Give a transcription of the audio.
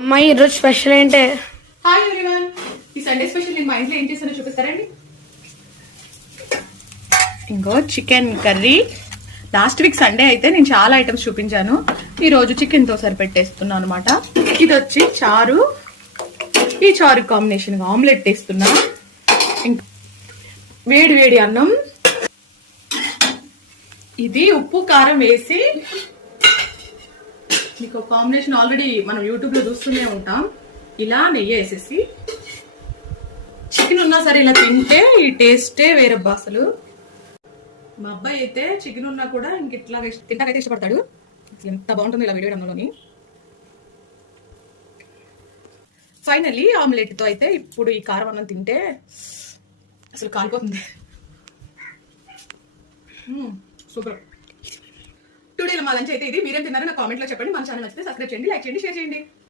అమ్మాయి ఈరోజు స్పెషల్ ఏంటే? హాయ్ ఎవ్రీవన్, ఈ సండే స్పెషల్ నేను మా ఇంట్లో ఏం చేస్తానో చూపిస్తారండి. ఇంకో chicken curry. Last week Sunday అయితే నేను చాలా ఐటమ్స్ చూపించాను. ఈ రోజు చికెన్ తో సరిపెట్టేస్తున్నాను అనమాట. ఇది వచ్చి చారు. ఈ చారు కాంబినేషన్ గా ఆమ్లెట్ వేస్తున్నా. ఇంకా వేడి వేడి అన్నం. ఇది ఉప్పు కారం వేసి మీకు కాంబినేషన్ ఆల్రెడీ మనం యూట్యూబ్ లో చూస్తూనే ఉంటాం. ఇలా నెయ్యి వేసేసి చికెన్ ఉన్నా సరే ఇలా తింటే ఈ టేస్టే వేరబ్బా అసలు. మా అబ్బాయి అయితే చికెన్ ఉన్నా కూడా ఇంక ఇట్లా తింటాకైతే ఇష్టపడతాడు. ఎంత బాగుంటుంది ఇలా వేడి అన్నంలోని. ఫైనల్లీ ఆమ్లెట్ తో అయితే ఇప్పుడు ఈ కారం అన్నం తింటే అసలు కాలిపోతుంది. సూపర్. టుడే మా లంచ్ అయితే ఇది. మీరేం తిన్నారో నా కామెంట్ లో చెప్పండి. మన ఛానల్ నచ్చితే సబ్స్క్రైబ్ చేయండి, లైక్ చేయండి, షేర్ చేయండి.